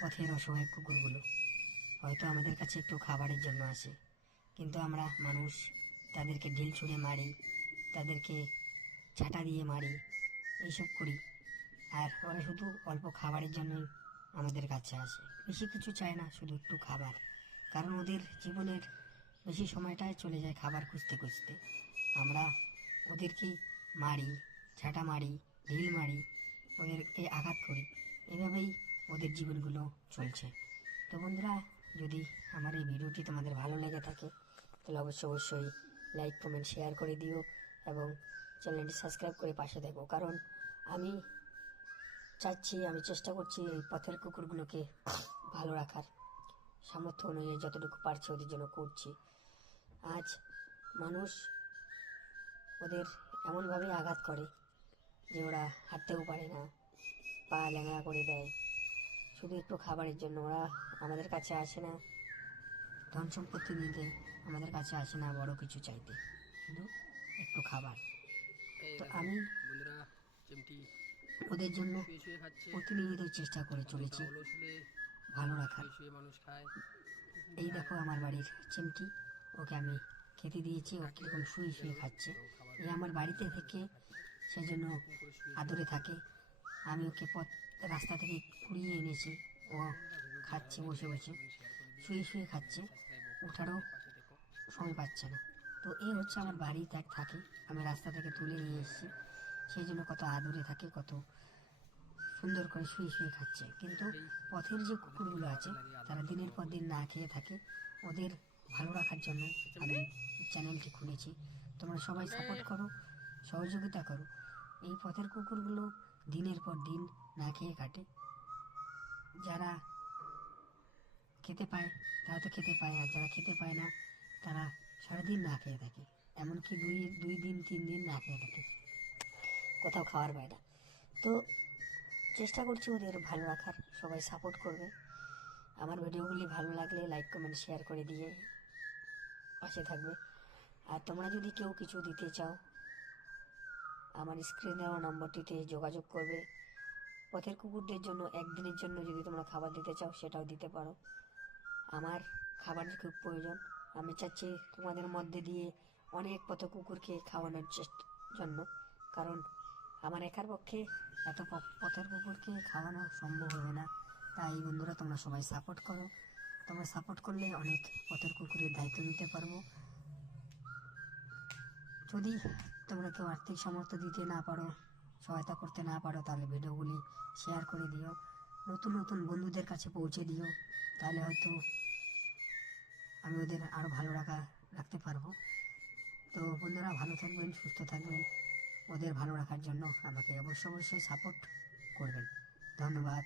পথের অসহায় কুকুরগুলো হয়তো আমাদের কাছে একটু খাবারের জন্য আসে, কিন্তু আমরা মানুষ তাদেরকে ঢিল ছুঁড়ে মারি, তাদেরকে ঝাঁটা দিয়ে মারি, এইসব করি। আর ওরা শুধু অল্প খাবারের জন্যই আমাদের কাছে আসে, বেশি কিছু চায় না, শুধু একটু খাবার। কারণ ওদের জীবনের বেশি সময়টাই চলে যায় খাবার খুঁজতে খুঁজতে। আমরা ওদেরকে মারি, ঝাঁটা মারি, ঢিল মারি, ওদেরকে আঘাত করি, এভাবেই ওদের জীবনগুলো চলছে। তো বন্ধুরা, যদি আমার এই ভিডিওটি তোমাদের ভালো লেগে থাকে তাহলে অবশ্যই লাইক কমেন্ট শেয়ার করে দিও এবং চ্যানেলটি সাবস্ক্রাইব করে পাশে থেকো। কারণ আমি আমি চেষ্টা করছি এই পথের কুকুরগুলোকে ভালো রাখার, সামর্থ্য অনুযায়ী যতটুকু পারছি ওদের জন্য করছি। আজ মানুষ ওদের এমনভাবে আঘাত করে যে ওরা হাঁটতেও পারে না, পা ল্যাংড়া করে দেয়, শুধু একটু খাবারের জন্য। ওরা আমাদের কাছে আসে না ধন সম্পত্তি নিতে, আমাদের কাছে আসে না বড় কিছু চাইতে, শুধু একটু খাবার। তো আমি ওদের জন্য প্রতিনিয়ত চেষ্টা করে চলেছি ভালো রাখার। এই দেখো আমার বাড়ির চিমটি, ওকে আমি খেতে দিয়েছি, ও কীরকম শুয়ে শুয়ে খাচ্ছে। এই আমার বাড়িতে থেকে সেজন্য আদরে থাকে। আমি ওকে রাস্তা থেকে কুড়িয়ে এনেছি, ও খাচ্ছে বসে বসে, শুয়ে শুয়ে খাচ্ছে, ওঠারও সময় পাচ্ছে না। তো এই হচ্ছে আমার বাড়ি থাকে, আমি রাস্তা থেকে তুলে নিয়ে এসেছি, সেই জন্য কত আদরে থাকে, কত সুন্দর করে শুয়ে শুয়ে খাচ্ছে। কিন্তু পথের যে কুকুরগুলো আছে তারা দিনের পর দিন না খেয়ে থাকে। ওদের ভালো রাখার জন্য আমি চ্যানেলটি খুলেছি, তোমরা সবাই সাপোর্ট করো, সহযোগিতা করো। এই পথের কুকুরগুলো দিনের পর দিন না খেয়ে কাটে। যারা খেতে পায় তারা তো খেতে পায়, আর যারা খেতে পায় না তারা সারাদিন না খেয়ে থাকে, এমনকি দুই দিন 3 দিন না খেয়ে থাকে, কোথাও খাওয়ার পায় না। তো চেষ্টা করছি ওদের ভালো রাখার, সবাই সাপোর্ট করবে। আমার ভিডিওগুলি ভালো লাগলে লাইক কমেন্ট শেয়ার করে দিয়ে পাশে থাকবে। আর তোমরা যদি কেউ কিছু দিতে চাও আমার স্ক্রিনে দেওয়া নম্বরটিতে যোগাযোগ করবে। পথের কুকুরদের জন্য একদিনের জন্য যদি তোমরা খাবার দিতে চাও সেটাও দিতে পারো। আমার খাবারের খুব প্রয়োজন, আমি চাচ্ছি তোমাদের মধ্যে দিয়ে অনেক পথ কুকুরকে খাওয়ানোর জন্য। কারণ আমার একার পক্ষে এত পথের কুকুরকে খাওয়ানো সম্ভব হবে না। তাই বন্ধুরা, তোমরা সবাই সাপোর্ট করো, তোমরা সাপোর্ট করলে অনেক পথের কুকুরের দায়িত্ব নিতে পারবো। যদি তোমরা কেউ আর্থিক সামর্থ্য দিতে না পারো, সহায়তা করতে না পারো, তাহলে ভিডিওগুলি শেয়ার করে দিও, নতুন নতুন বন্ধুদের কাছে পৌঁছে দিও, তাহলে হয়তো আমি ওদের আরও ভালো রাখতে পারবো। তো বন্ধুরা, ভালো থাকবেন, সুস্থ থাকবেন, ওদের ভালো রাখার জন্য আমাকে অবশ্যই সাপোর্ট করবেন। ধন্যবাদ।